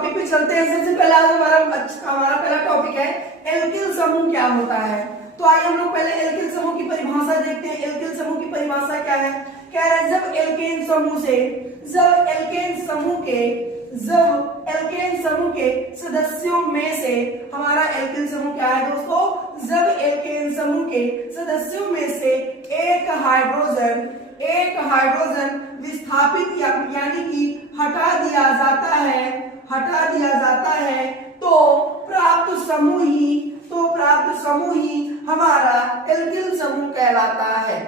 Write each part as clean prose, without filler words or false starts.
Topic पे चलते हैं। सबसे पहला हमारा पहला टॉपिक है एल्किल समूह क्या होता है। तो आइए हम लोग पहले एल्किल समूह की परिभाषा देखते हैं। एल्किल समूह की परिभाषा क्या है? कह रहा है जब एल्केन समूह के सदस्यों में से, हमारा एल्किल समूह क्या है दोस्तों? जब एल्केन समूह के सदस्यों में से एक हाइड्रोजन विस्थापित यानी कि हटा दिया जाता है तो प्राप्त समूह ही हमारा एल्किल समूह कहलाता है।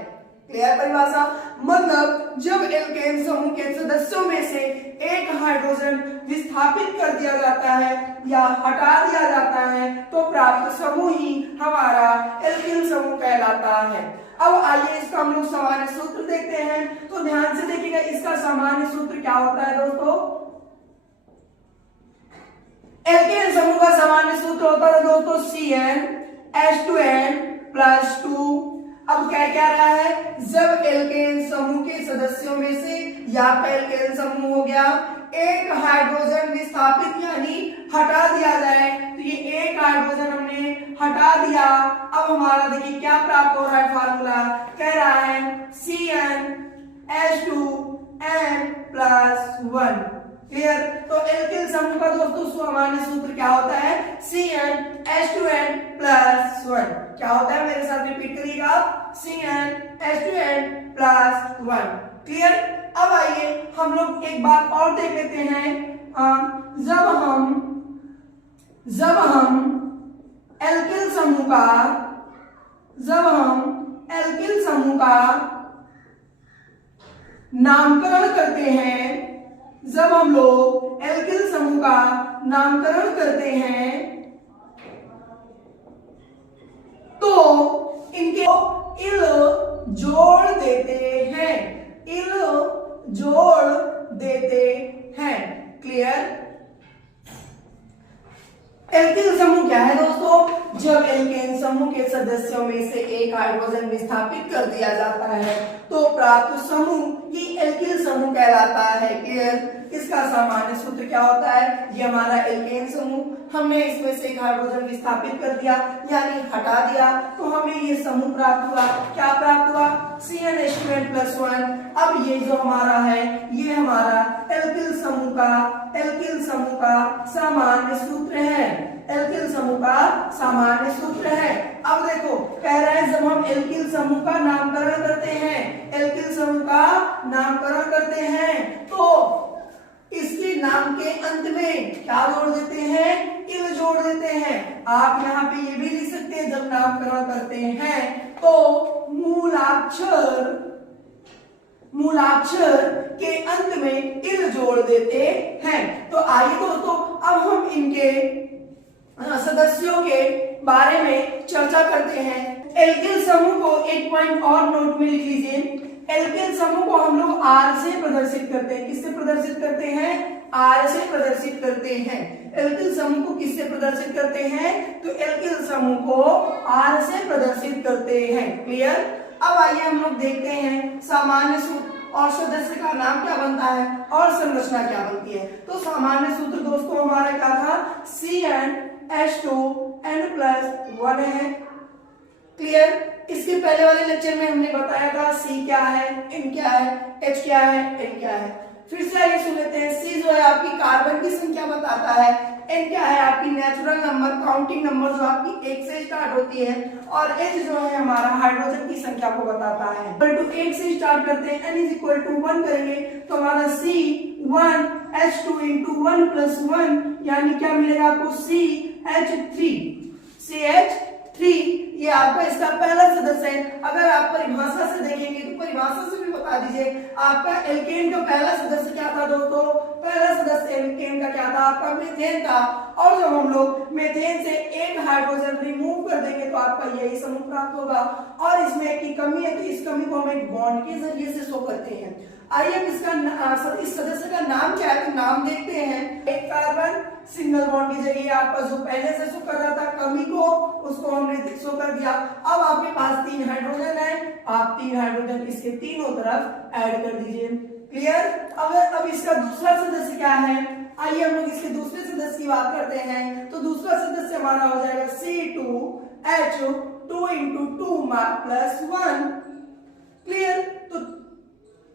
क्लियर परिभाषा? मतलब जब एल्केन समूह के सदस्यों में से एक हाइड्रोजन विस्थापित कर दिया जाता है या हटा दिया जाता है तो प्राप्त समूह ही हमारा एल्किल समूह कहलाता है। अब आइए इसका हम लोग सामान्य सूत्र देखते हैं। तो ध्यान से देखिएगा, इसका सामान्य सूत्र क्या होता है दोस्तों? एल्केन समूह का सामान्य सूत्र होता है दोस्तों CnH2n+2। अब क्या कह रहा है? जब एल्केन समूह के सदस्यों में से, या एल्केन समूह हो गया, एक हाइड्रोजन विस्थापित यानी हटा दिया जाए, तो ये एक हाइड्रोजन हमने हटा दिया। अब हमारा देखिए क्या प्राप्त हो रहा है फार्मूला, कह रहा है CnH2n+1। क्लियर? तो एल्किल समूह का दोस्तों सामान्य सूत्र क्या होता है? CnH2n+1। क्या होता है? मेरे साथ रिपीट करिएगा, CnH2n+1। क्लियर? अब आइए हम लोग एक बात और देख लेते हैं। जब हम एल्किल समूह का नामकरण करते हैं, जब हम लोग एल्किल समूह का नामकरण करते हैं तो इनके इल जोड़ देते हैं। क्लियर? एल्किल समूह क्या है दोस्तों? जब एल्केन समूह के सदस्यों में से एक हाइड्रोजन विस्थापित कर दिया जाता है तो प्राप्त समूह ही एल्किल समूह कहलाता है। क्लियर? इसका सामान्य सूत्र क्या होता है? ये हमारा एल्केन समूह, हमने इसमें से एक हाइड्रोजन विस्थापित कर दिया यानी हटा दिया तो हमें ये समूह प्राप्त हुआ। क्या प्राप्त हुआ? CnH2n+1। अब ये जो हमारा है, ये हमारा एल्किल समूह का सामान्य सूत्र है। एल्किल समूह का सामान्य सूत्र है। अब देखो कह रहा है जब हम एल्किल समूह का नामकरण करते हैं तो इसके नाम के अंत में क्या जोड़ देते हैं? इल जोड़ देते हैं। आप यहाँ पे ये भी लिख सकते हैं, जब नामकरण करते हैं तो मूलाक्षर के अंत में इल जोड़ देते हैं। तो आइए दोस्तों अब हम इनके सदस्यों के बारे में चर्चा करते हैं। एल्किल समूह को एक पॉइंट और नोट में लिख लीजिए। एल्किल समूह को हम लोग R से प्रदर्शित करते हैं। किससे प्रदर्शित करते हैं? R से प्रदर्शित करते हैं। एल्किल समूह को किससे प्रदर्शित करते हैं? तो एल्किल समूह को R से प्रदर्शित करते हैं। क्लियर? अब आइए हम लोग देखते हैं सामान्य सूत्र और सदस्य का नाम क्या बनता है और संरचना क्या बनती है। तो सामान्य सूत्र दोस्तों हमारा क्या था? CnH2n+1 है। क्लियर? इसके पहले वाले लेक्चर में हमने बताया था C क्या है, N क्या है, H क्या है, N क्या है। फिर से आइए सुन लेते हैं। C जो है आपकी कार्बन की संख्या बताता है, N क्या है आपकी नेचुरल नंबर, काउंटिंग नंबर जो आपकी 1 से स्टार्ट होती है, और H जो है हमारा हाइड्रोजन की संख्या को बताता है। 1 से स्टार्ट करते हैं, N = 1 करेंगे तो हमारा C1H2 × 1 + 1 यानी क्या मिलेगा आपको? CH3 ये आपका इसका पहला सदस्य है। अगर आप परिभाषा से देखेंगे तो परिभाषा से भी बता दीजिए आपका एल्केन का पहला सदस्य क्या था दोस्तों? पहला सदस्य एल्केन का क्या था? आपका मीथेन था। और जब हम लोग मीथेन से एक हाइड्रोजन रिमूव कर देंगे तो आपका यही समूह प्राप्त होगा। और इसमें एक की कमी है तो इस कमी को हम एक बॉन्ड के जरिए से शो करते हैं। आइए इस सदस्य का नाम क्या है तो नाम देखते हैं। एक कार्बन सिंगल बॉन्ड की जगह आपका जो पहले से शो कर रहा था कमी को, उसको हमने शो कर दिया। अब आपके पास 3 हाइड्रोजन है, आप 3 हाइड्रोजन इसके तीनों तरफ ऐड कर दीजिए। क्लियर? अब इसका दूसरा सदस्य क्या है? आइए हम लोग इसके दूसरे सदस्य की बात करते हैं। तो दूसरा सदस्य हमारा हो जाएगा C2H2 into 2 plus 1। क्लियर? तो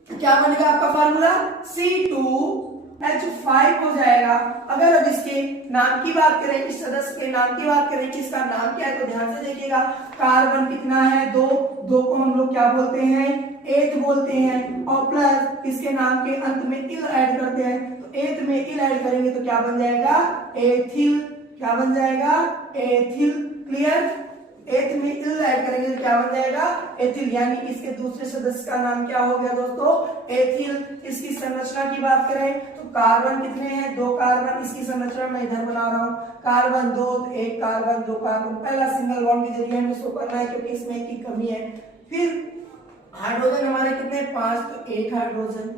क्या बनेगा आपका फार्मूला? C2H5 हो जाएगा। अगर अब इसके नाम की बात करें, इस सदस्य के नाम की बात करें कि इसका नाम क्या है, तो ध्यान से देखिएगा। कार्बन कितना है? 2। 2 को हम लोग क्या बोलते हैं? एथ बोलते हैं। और प्लस इसके नाम के अंत में इल ऐड करते हैं, तो एथ में इल ऐड करेंगे तो क्या बन जाएगा? एथिल। क्या बन जाएगा? एथिल। क्लियर? एथ में इल ऐड करेंगे तो क्या बन जाएगा? एथिल। यानी इसके दूसरे सदस्य का नाम क्या हो गया दोस्तों? एथिल। इसकी संरचना की बात करें तो कार्बन कितने हैं? 2 कार्बन। इसकी संरचना मैं इधर बना रहा हूं। Carbon 2, 1 carbon 2 carbon. पहला सिंगल बॉन्ड के जरिए हमें शो करना है क्योंकि इसमें एक की कमी है। फिर हाइड्रोजन हमारे कितने? 5। तो 1 hydrogen,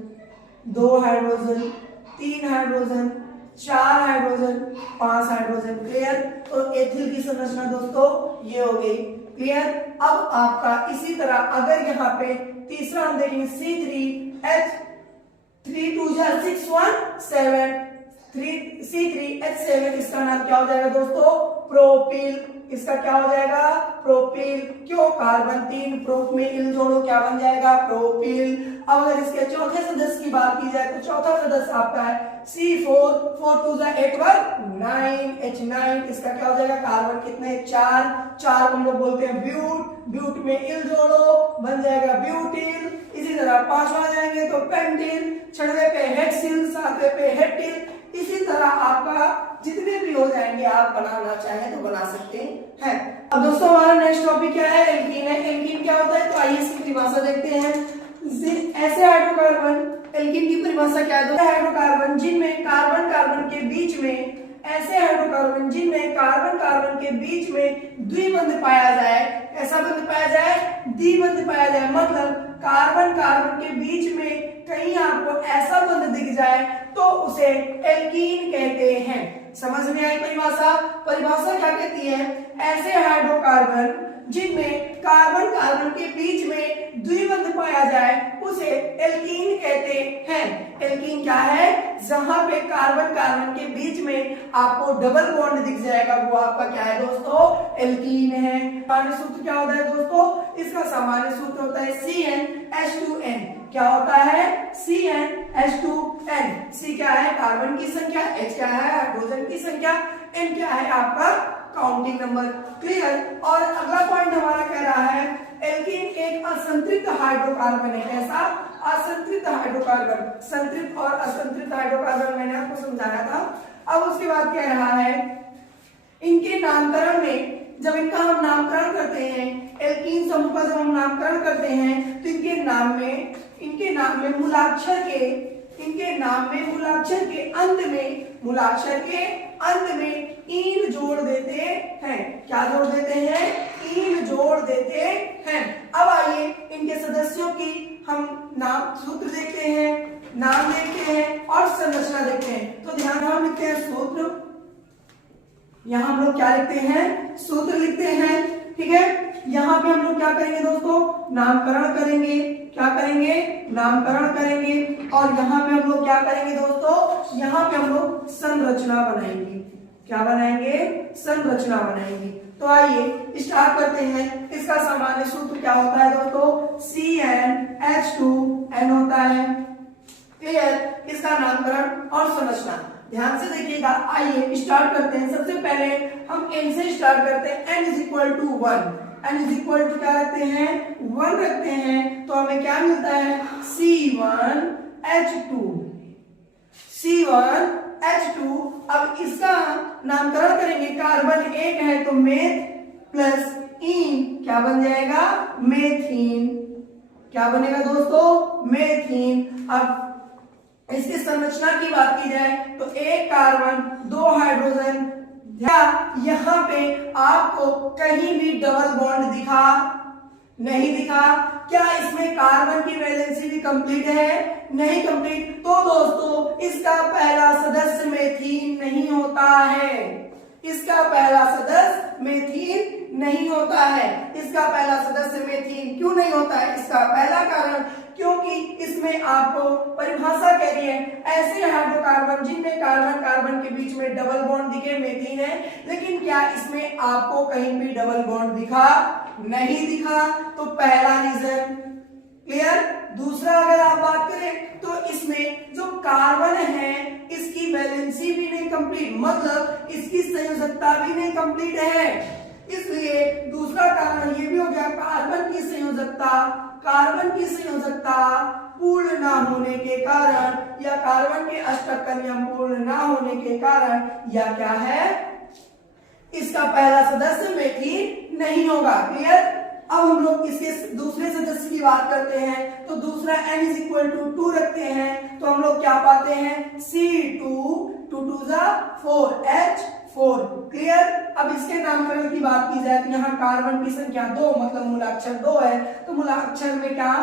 2 hydrogen, 3 hydrogen, 4 hydrogen, 5 hydrogen. Clear? तो एथिल की संरचना दोस्तों ये हो गई। क्लियर? अब आपका इसी तरह अगर यहाँ पे तीसरा हम देखेंगे C3H 3 2 6 1 7 C3H7, इसका नाम क्या हो जाएगा दोस्तों? प्रोपिल। इसका क्या हो जाएगा? प्रोपिल। क्यों? कार्बन 3, प्रोप में इल जोड़ो, क्या बन जाएगा? प्रोपिल। अब अगर इसके चौथे सदस्य की बात की जाए तो चौथा सदस्य आपका है C4 4 2 8 9 H9। इसका क्या हो जाएगा? कार्बन कितने? 4। 4 हम लोग बोलते हैं ब्यूट। ब्यूट में इल जोड़ो, बन जाएगा ब्यूटिल। इसी तरह 5वां जाएंगे तो पेंटिल, 6वें पे हेक्सिल, 7वें पे हेटिल। इसी तरह आपका जितने भी हो जाएंगे, आप बनाना चाहें तो बना सकते हैं। अब दोस्तों हमारा नेक्स्ट टॉपिक क्या है? एल्कीन है। एल्कीन क्या होता है? तो आइए इसकी परिभाषा देखते हैं। ऐसे हाइड्रोकार्बन, एल्कीन की परिभाषा क्या है? हाइड्रोकार्बन जिनमें कार्बन कार्बन के बीच में, ऐसे हाइड्रोकार्बन जिनमें कार्बन कार्बन के बीच में द्विबंध पाया जाए। ऐसा बंध पाया जाए? द्विबंध पाया जाए। मतलब कार्बन कार्बन के बीच में कहीं आपको ऐसा बंध दिख जाए तो उसे एल्कीन कहते हैं। समझ में आई परिभाषा? परिभाषा क्या कहती है? ऐसे हाइड्रोकार्बन जिनमें कार्बन कार्बन के बीच में द्विबंध पाया जाए उसे एल्कीन कहते हैं। एल्कीन क्या है? जहां पे कार्बन कार्बन के बीच में आपको डबल बॉन्ड दिख जाएगा वो आपका क्या है दोस्तों? एल्कीन है। सामान्य सूत्र क्या होता है दोस्तों? इसका सामान्य सूत्र होता है CnH2n। क्या होता है? CnH2n। C क्या है? कार्बन की संख्या, H क्या है? हाइड्रोजन की संख्या, N क्या है? आपका काउंटिंग नंबर। क्लियर? और अगला पॉइंट हमारा कह रहा है एल्कीन एक असंतृप्त हाइड्रोकार्बन है। कैसा? असंतृप्त हाइड्रोकार्बन। संतृप्त और असंतृप्त हाइड्रोकार्बन मैंने आपको समझाया था। अब उसके बाद कह रहा है इनके नामकरण में, जब इनका हम नामकरण करते हैं, एल्कीन समूह का जब हम नामकरण करते हैं तो इनके नाम में मूलाक्षर के अंत में ईन जोड़ देते हैं। क्या जोड़ देते हैं? ईन जोड़ देते हैं। अब आइए इनके सदस्यों की हम नाम सूत्र देखते हैं, नाम देखते हैं और संरचना देखते हैं। तो ध्यान हम लिखते हैं सूत्र। यहाँ हम लोग क्या लिखते हैं? सूत्र लिखते हैं। ठीक है? यहाँ पे हम लोग क्या करेंगे दोस्तों? नामकरण करेंगे। क्या करेंगे? नामकरण करेंगे। और यहाँ पे हम लोग क्या करेंगे दोस्तों? यहाँ पे हम लोग संरचना बनाएंगे। क्या बनाएंगे? संरचना बनाएंगे। तो आइए स्टार्ट करते हैं। इसका सामान्य सूत्र क्या होता है दोस्तों? CnH2n होता है। क्लियर? इसका नामकरण और संरचना ध्यान से देखिएगा। आइए स्टार्ट करते हैं। सबसे पहले हम n से स्टार्ट करते हैं। n = 1। n = क्या रखते हैं? 1 रखते हैं। तो हमें क्या मिलता है? C1H2। C1H2। अब इसका नामकरण करेंगे। कार्बन 1 है तो मेथ प्लस ईन क्या बन जाएगा? मेथीन। क्या बनेगा दोस्तों? मेथीन। अब इसकी संरचना की बात की जाए तो 1 कार्बन 2 हाइड्रोजन। यहाँ पे आपको कहीं भी डबल बॉन्ड दिखा नहीं दिखा? क्या इसमें कार्बन की वैलेंसी भी कंप्लीट है? नहीं कंप्लीट। तो दोस्तों इसका पहला सदस्य मेथीन नहीं होता है। इसका पहला सदस्य मेथीन नहीं होता है। इसका पहला सदस्य मेथीन क्यों नहीं होता है? इसका पहला कारण क्योंकि इसमें आपको परिभाषा कह रही है ऐसे हाइड्रोकार्बन कार्बन जिनमें कार्बन कार्बन के बीच में डबल बॉन्ड दिखे, मेथीन है। लेकिन क्या इसमें आपको कहीं भी डबल बॉन्ड दिखा? नहीं दिखा। तो पहला रीजन क्लियर। दूसरा अगर आप बात करें तो इसमें जो कार्बन है इसकी वैलेंसी भी नहीं कंप्लीट, मतलब इसकी संयोजकता भी नहीं कंप्लीट है। इसलिए दूसरा कारण ये भी हो गया, कार्बन की संयोजकता पूर्ण ना होने के कारण या कार्बन के अष्टक का नियम पूर्ण ना होने के कारण या क्या है, इसका पहला सदस्य मेथीन नहीं होगा। क्लियर। अब हम लोग इसके दूसरे सदस्य की बात करते हैं तो दूसरा n इज इक्वल टू 2 रखते हैं तो हम लोग क्या पाते हैं, C2 2 2 4 H4। क्लियर। अब इसके नामकरण की बात की जाए तो यहाँ कार्बन की संख्या 2 मतलब मूलाक्षर 2 है तो मूलाक्षर में क्या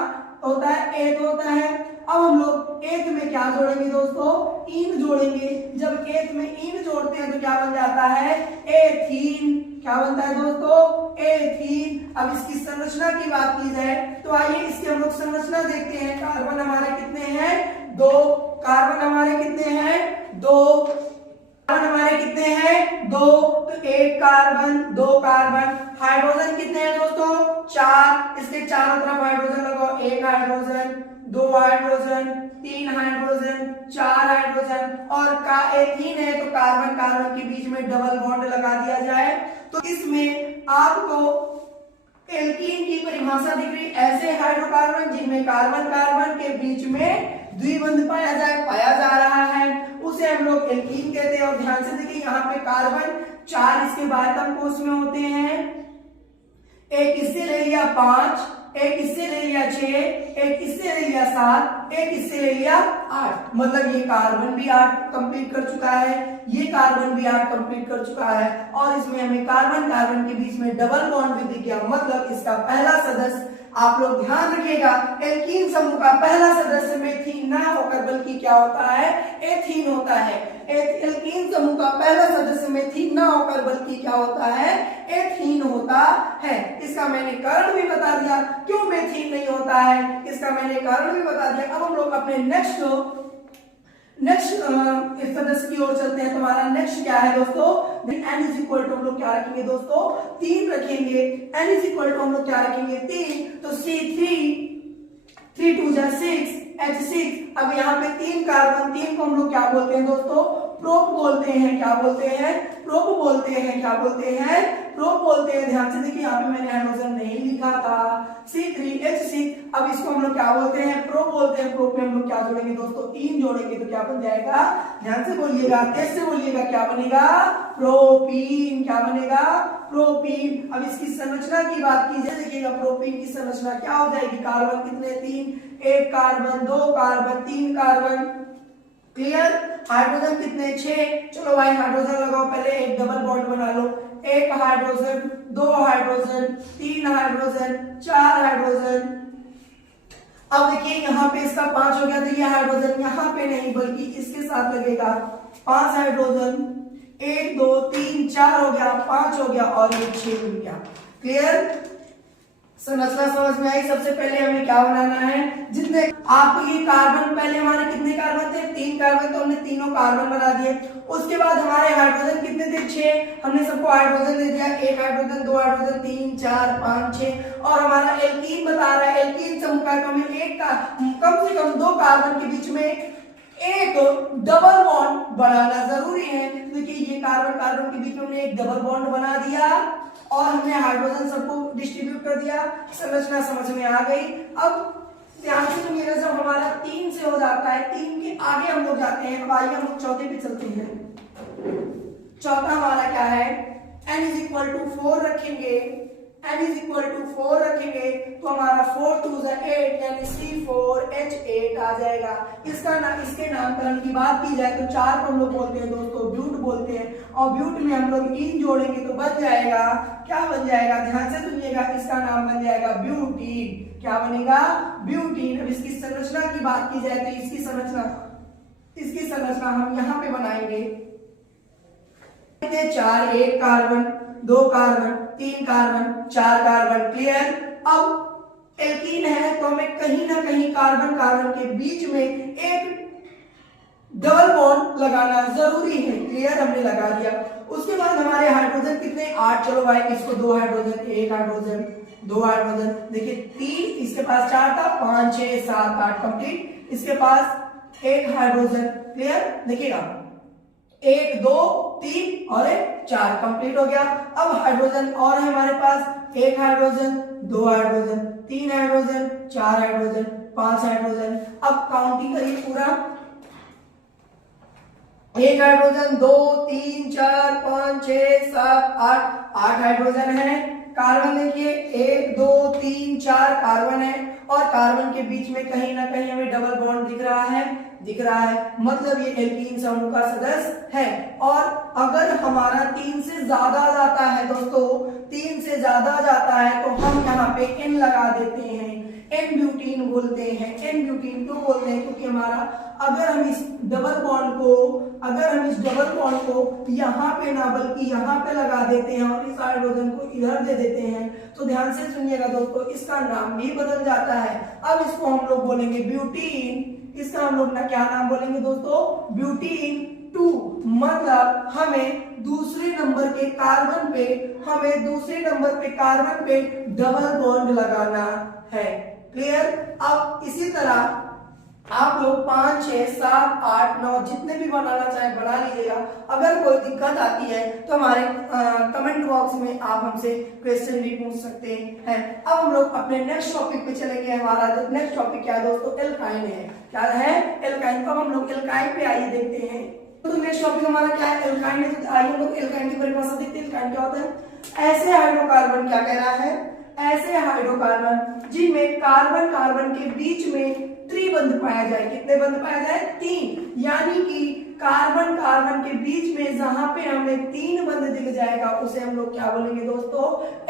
होता है, एथ होता है। अब हम लोग एथ में क्या जोड़ेंगे दोस्तों, इन जोड़ेंगे। जब एथ में इन जोड़ते हैं तो क्या बन जाता है, एथीन। क्या बनता है दोस्तों, एथीन। अब इसकी संरचना की बात की जाए तो आइए इसकी हम लोग संरचना देखते हैं। कार्बन हमारे कितने हैं, 2। कार्बन हमारे कितने हैं, 2। कार्बन हमारे कितने हैं, 2। तो 1 कार्बन 2 कार्बन। हाइड्रोजन कितने हैं दोस्तों, 4। इसके चारों तरफ हाइड्रोजन लगाओ, 1 हाइड्रोजन 2 हाइड्रोजन 3 हाइड्रोजन 4 हाइड्रोजन। और का एथीन है तो कार्बन कार्बन के बीच में डबल बॉन्ड लगा दिया जाए तो इसमें आपको एल्कीन की परिभाषा दिख रही, ऐसे हाइड्रोकार्बन जिनमें कार्बन कार्बन के बीच में द्विबंध पाया जा रहा है उसे हम लोग एल्कीन कहते हैं। और ध्यान से देखिए यहाँ पे कार्बन 4 इसके बाह्यतम कोष में होते हैं, एक इससे ले लिया 5, एक इससे ले लिया 6, एक इससे ले लिया 7, एक इससे ले लिया 8। मतलब ये कार्बन भी 8 कंप्लीट कर चुका है, ये कार्बन भी 8 कंप्लीट कर चुका है और इसमें हमें कार्बन कार्बन के बीच में डबल बॉन्ड भी दिख गया। मतलब इसका पहला सदस्य, आप लोग ध्यान रखिएगा, एल्कीन समूह का पहला सदस्य मेथीन ना होकर बल्कि क्या होता है, एथीन होता है। एल्कीन समूह का पहला सदस्य मेथीन ना होकर बल्कि क्या होता है, एथीन होता है। इसका मैंने कारण भी बता दिया क्यों मेथीन नहीं होता है, इसका मैंने कारण भी बता दिया। अब हम लोग अपने नेक्स्ट सदस्य की ओर चलते हैं। तुम्हारा नेक्स्ट क्या है दोस्तों, n इज इक्वल टू हम लोग क्या रखेंगे दोस्तों, 3 रखेंगे। n इज इक्वल टू हम लोग क्या रखेंगे, 3। तो C3 3 2 6 H6। अब यहाँ पे 3 कार्बन, 3 को हम लोग क्या बोलते हैं दोस्तों, प्रोप बोलते हैं। क्या बोलते हैं, प्रोप बोलते हैं। क्या बोलते हैं, प्रोप बोलते हैं। ध्यान से देखिए यहाँ पे मैंने हाइड्रोजन नहीं लिखा था, C3H6। अब इसको हम लोग क्या बोलते हैं, प्रोप बोलते हैं। प्रोप में हम लोग क्या जोड़ेंगे दोस्तों, 3 जोड़ेंगे तो क्या बन जाएगा, ध्यान से बोलिएगा, तेज से बोलिएगा, क्या बनेगा, प्रोपीन। क्या बनेगा, प्रोपीन। अब इसकी संरचना की बात की जाए, देखिएगा प्रोपीन की संरचना क्या हो जाएगी, कार्बन कितने, 3, 1 carbon 2 carbon 3 carbon. Clear. Hydrogen कितने, 6। चलो भाई हाइड्रोजन लगाओ, पहले एक डबल बॉन्ड बना लो, 1 हाइड्रोजन 2 हाइड्रोजन 3 हाइड्रोजन 4 हाइड्रोजन। अब देखिए यहाँ पे इसका 5 हो गया तो ये हाइड्रोजन यहाँ पे नहीं बल्कि इसके साथ लगेगा, 5 हाइड्रोजन, 1 2 3 4 हो गया, 5 हो गया और ये 6 बन गया। क्लियर। संरचना समझ में आई। सबसे पहले हमें क्या बनाना है, जितने आपको ये कार्बन, पहले हमारे कितने कार्बन थे, 3 कार्बन, तो हमने तीनों कार्बन बना दिए। उसके बाद हमारे हाइड्रोजन कितने थे, 6। हमने सबको हाइड्रोजन दे दिया, 1 हाइड्रोजन 2 हाइड्रोजन 3 4 5 6। और हमारा एल्कीन बता रहा है, एल्कीन समूह का हमें कम से कम 2 कार्बन के बीच में एक डबल बॉन्ड बनाना जरूरी है। देखिए ये कार्बन कार्बन के बीच में हमने एक डबल बॉन्ड बना दिया और हमने हाइड्रोजन सबको डिस्ट्रीब्यूट कर दिया। संरचना समझ में आ गई। अब ध्यान से सुनिएगा, जब हमारा 3 से हो जाता है, 3 के आगे हम लोग जाते हैं। अब आइए हम लोग चौथे पे चलते हैं। चौथा हमारा क्या है, n इज इक्वल टू 4 रखेंगे। n इज इक्वल टू 4 रखेंगे तो हमारा 4 2 8 यानी C4H8 आ जाएगा। इसके नामकरण की बात की जाए तो 4 को हम लोग बोलते हैं दोस्तों ब्यूट बोलते हैं, और ब्यूट में हम लोग इन जोड़ेंगे तो बन जाएगा, क्या बन जाएगा, ध्यान से सुनिएगा, इसका नाम बन जाएगा ब्यूटीन। क्या बनेगा, ब्यूटीन। अब इसकी संरचना की बात की जाए तो इसकी संरचना हम यहाँ पे बनाएंगे। 4 1 carbon 2 carbon 3 carbon 4 carbon. Clear. अब एल्कीन है तो हमें कहीं ना कहीं कार्बन कार्बन के बीच में एक डबल बॉन्ड लगाना जरूरी है। क्लियर, हमने लगा दिया। उसके बाद हमारे हाइड्रोजन कितने 8, चलो भाई इसको 2 हाइड्रोजन, 1 हाइड्रोजन, 2 हाइड्रोजन, देखिए 3, इसके पास 4 था, 5 6 7 8 कंप्लीट, इसके पास 1 हाइड्रोजन। क्लियर, देखिएगा 1 2 3 और 4 कंप्लीट हो गया। अब हाइड्रोजन और है हमारे पास 1 hydrogen, 2 hydrogen, 3 hydrogen, 4 hydrogen, 5 hydrogen. अब काउंटिंग करिए पूरा, 1 हाइड्रोजन, 2 3 4 5 6 7 8 हाइड्रोजन है। कार्बन देखिए 1 2 3 4 कार्बन है, और कार्बन के बीच में कहीं ना कहीं हमें डबल बॉन्ड दिख रहा है, मतलब ये एल्कीन समूह का सदस्य है। और अगर हमारा 3 से ज्यादा जाता है दोस्तों, 3 से ज्यादा जाता है तो हम यहाँ पे N लगा देते हैं, एन ब्यूटीन बोलते हैं। एन ब्यूटीन क्यों बोलते हैं? क्योंकि हमारा अगर हम इस डबल बॉन्ड को यहाँ पे ना बल्कि यहाँ पे लगा देते हैं और इस हाइड्रोजन को इधर दे देते हैं, तो ध्यान से सुनिएगा दोस्तों, इसका नाम भी बदल जाता है। अब इसको हम लोग बोलेंगे ब्यूटीन। इसका हम लोग ना क्या नाम बोलेंगे दोस्तों? ब्यूटीन 2। मतलब हमें दूसरे नंबर के कार्बन पे डबल बॉन्ड लगाना है। क्लियर। अब इसी तरह आप लोग 5 6 7 8 9 जितने भी बनाना चाहे बना लीजिएगा। अगर कोई दिक्कत आती है तो हमारे कमेंट बॉक्स में आप हमसे क्वेश्चन भी पूछ सकते हैं। अब हम लोग अपने नेक्स्ट टॉपिक पे चलेंगे। हमारा जो नेक्स्ट टॉपिक क्या है दोस्तों? एल्काइन है। क्या है? एल्काइन। अब हम लोग एल्काइन पे आइए देखते हैं। तो नेक्स्ट टॉपिक हमारा क्या है? एल्काइन है। तो आइए हम लोग एल्काइन की परिभाषा देखते हैं। एल्काइन क्या होता है? ऐसे हाइड्रोकार्बन, क्या कह रहा है? ऐसे हाइड्रोकार्बन जिनमें कार्बन कार्बन के बीच में त्रिबंध पाया जाए। कितने बंध पाया जाए? 3। यानी कि कार्बन कार्बन के बीच में जहां पे हमें 3 बंध दिख जाएगा उसे हम लोग क्या बोलेंगे दोस्तों?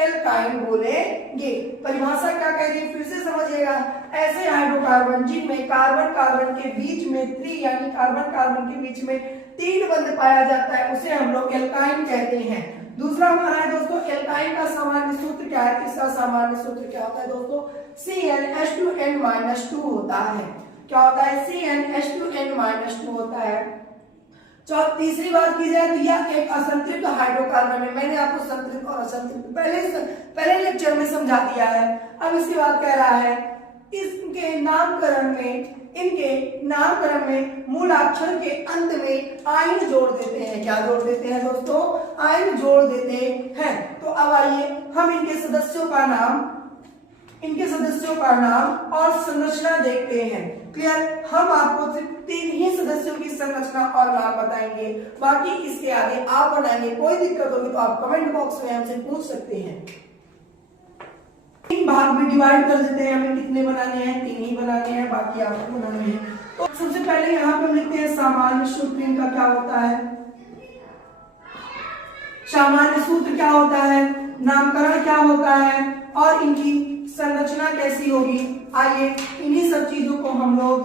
एल्काइन बोलेंगे। परिभाषा क्या कह रही है फिर से समझिएगा। ऐसे हाइड्रोकार्बन जिनमें कार्बन कार्बन के बीच में यानी कार्बन कार्बन के बीच में 3 बंध पाया जाता है उसे हम लोग एल्काइन कहते हैं। दूसरा हमारा है दोस्तों एल्काइन का सामान्य सूत्र क्या है? इसका सामान्य सूत्र क्या होता है दोस्तों? CnH2n-2 होता है। क्या होता है? CnH2n-2 होता है। तीसरी बात की जाए तो यह एक असंतृप्त हाइड्रोकार्बन है। मैंने आपको संतृप्त और असंतृप्त पहले लेक्चर में समझा दिया है। अब इसके बाद कह रहा है इनके नामकरण में मूलाक्षर के अंत में आयन जोड़ देते हैं। क्या जोड़ देते हैं दोस्तों? आयन जोड़ देते हैं। तो अब आइए हम इनके सदस्यों का नाम और संरचना देखते हैं। क्लियर। हम आपको सिर्फ 3 ही सदस्यों की संरचना और नाम बताएंगे, बाकी इसके आगे आप बनाएंगे। कोई दिक्कत होगी तो आप कमेंट बॉक्स में हमसे पूछ सकते हैं। 3 भाग में डिवाइड कर देते हैं। हमें कितने बनाने हैं? 3 ही बनाने हैं, बाकी आपको बनाने हैं। तो सबसे पहले यहाँ पे हम लिखते हैं सामान्य सूत्र। इनका क्या होता है? सामान्य सूत्र क्या होता है? नामकरण क्या होता है? और इनकी संरचना कैसी होगी? आइए इन्हीं सब चीजों को हम लोग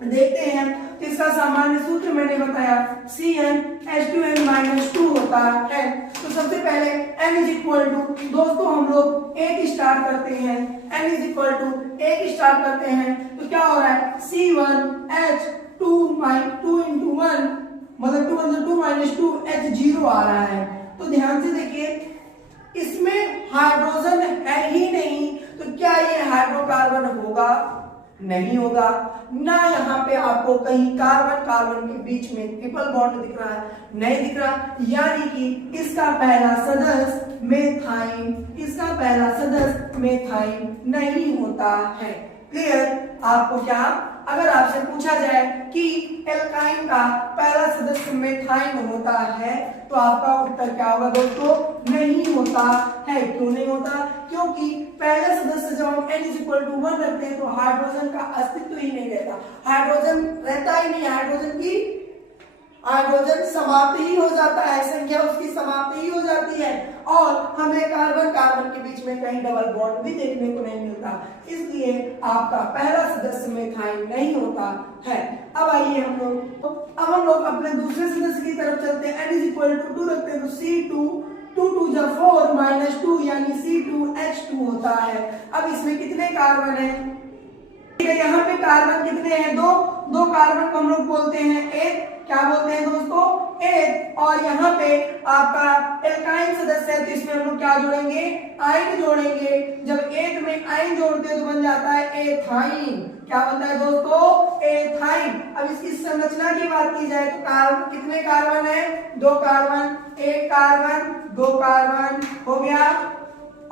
देखते हैं। तो इसका सामान्य सूत्र मैंने बताया CnH2n-2 होता है। तो सबसे पहले n इज इक्वल टू, दोस्तों हम लोग 1 स्टार्ट करते हैं। n is equal to 1 start करते हैं तो क्या हो रहा है? C1H2 into 1 मतलब 2 × 2 - 2 H0 आ रहा है। तो ध्यान से देखिए इसमें हाइड्रोजन है ही नहीं, तो क्या ये हाइड्रोकार्बन होगा? नहीं होगा ना। यहाँ पे आपको कहीं कार्बन कार्बन के बीच में ट्रिपल बॉन्ड दिख रहा है? नहीं दिख रहा। यानी कि इसका पहला सदस्य मेथाइन नहीं होता है। क्लियर। आपको क्या, अगर आपसे पूछा जाए कि एल्काइन का पहला सदस्य मेथाइन होता है तो आपका उत्तर क्या होगा दोस्तों? नहीं होता है। क्यों नहीं होता? क्योंकि पहले सदस्य जब हम n=1 रखते हैं तो हाइड्रोजन का अस्तित्व ही नहीं रहता, हाइड्रोजन रहता ही नहीं। हाइड्रोजन समाप्त ही हो जाता है, संख्या उसकी समाप्त ही हो जाती है और हमें कार्बन कार्बन के बीच में कहीं डबल बॉन्ड भी देखने को नहीं मिलता। इसलिए आपका पहला सदस्य मेथाइन नहीं होता है। अब आइए हम लोग अपने दूसरे सदस्य की तरफ चलते हैं। n=2 रखते हैं तो C2 2 2 4 -2 यानी C2H2 होता है। अब इसमें कितने कार्बन है? यहाँ पे कार्बन कितने हैं? दो कार्बन को हम लोग बोलते हैं एथ, क्या बोलते हैं दोस्तों, एथ। और यहाँ पे आपका एल्काइल सदस्य है तो इसमें हम लोग क्या जोड़ेंगे, आइन जोड़ेंगे। जब एथ में आइन जोड़ते हैं तो बन जाता है एथाइन। क्या बनता है दोस्तों, एथाइन। अब इसकी संरचना की बात की जाए तो कार्बन, कितने कार्बन है, दो कार्बन, एक कार्बन, दो कार्बन हो गया।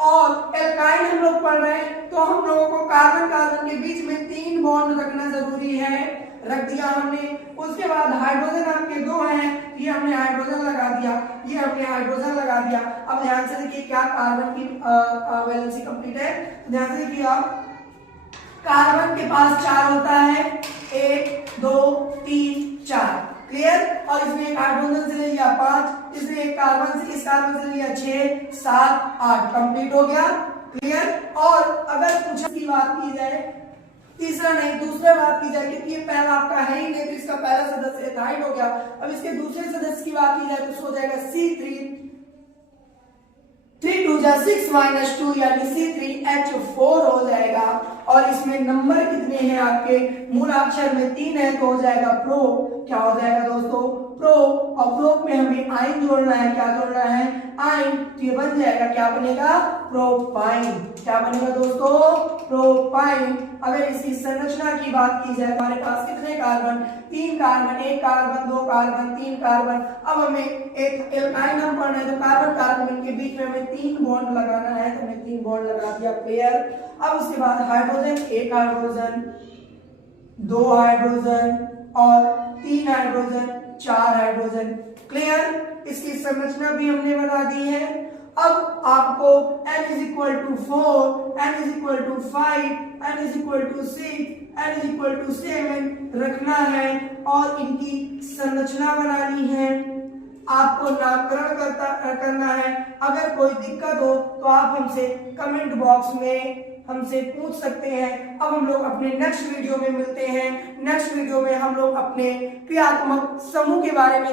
और एल्काइन हम लोग पढ़ रहे हैं तो हम लोगों को कार्बन कार्बन के बीच में 3 बॉन्ड रखना जरूरी है, रख दिया हमने। उसके बाद हाइड्रोजन आपके दो हैं, ये हमने हाइड्रोजन लगा दिया, ये हमने हाइड्रोजन लगा दिया। अब ध्यान से देखिए क्या कार्बन की वैलेंसी कंप्लीट है, तो ध्यान से देखिए आप, कार्बन के पास 4 होता है, 1 2 3 4, क्लियर। और इसमें एक हाइड्रोजन से ले लिया 5, इसमें एक कार्बन से, इस कार्बन से ले लिया 6 7 8, कंप्लीट हो गया, क्लियर। और अगर कुछ की बात की जाए, तीसरा नहीं दूसरा बात की जाए, क्योंकि ये पहला आपका है ही नहीं तो इसका पहला सदस्य एथाइन हो गया। अब इसके दूसरे सदस्य की बात की जाए तो हो जाएगा C3, 3 2 जा 6 - 2 यानी C3H4 हो जाएगा। और इसमें नंबर कितने हैं आपके, मूलाक्षर में 3 है तो हो जाएगा प्रो, क्या हो जाएगा दोस्तों, प्रो। और प्रो में हमें आइन जोड़ना है, क्या जोड़ना है, आइन। तो ये बन जाएगा, क्या बनेगा, प्रोपाइन। क्या बनेगा दोस्तों, प्रोपाइन। अगर इसकी संरचना की बात की जाए, हमारे पास कितने carbon, 3 carbon, 1 carbon, 2 carbon, 3 carbon. अब हमें एक एल्काइन हम पढ़ना है तो कार्बन कार्बन के बीच में हमें 3 बॉन्ड लगाना है, तो हमने 3 बॉन्ड लगा दिया, क्लियर। अब उसके बाद हाइड्रोजन, 1 हाइड्रोजन, 2 हाइड्रोजन और 3 हाइड्रोजन, 4 हाइड्रोजन, क्लियर। इसकी संरचना भी हमने बना दी है। अब आपको n = 4, n = 5, n = 6, n = 7 रखना है और इनकी संरचना बनानी है। आपको नामकरण करना है। अगर कोई दिक्कत हो तो आप हमसे कमेंट बॉक्स में हमसे पूछ सकते हैं। अब हम लोग अपने नेक्स्ट वीडियो में मिलते हैं। नेक्स्ट वीडियो में हम लोग अपने क्रियात्मक समूह के बारे में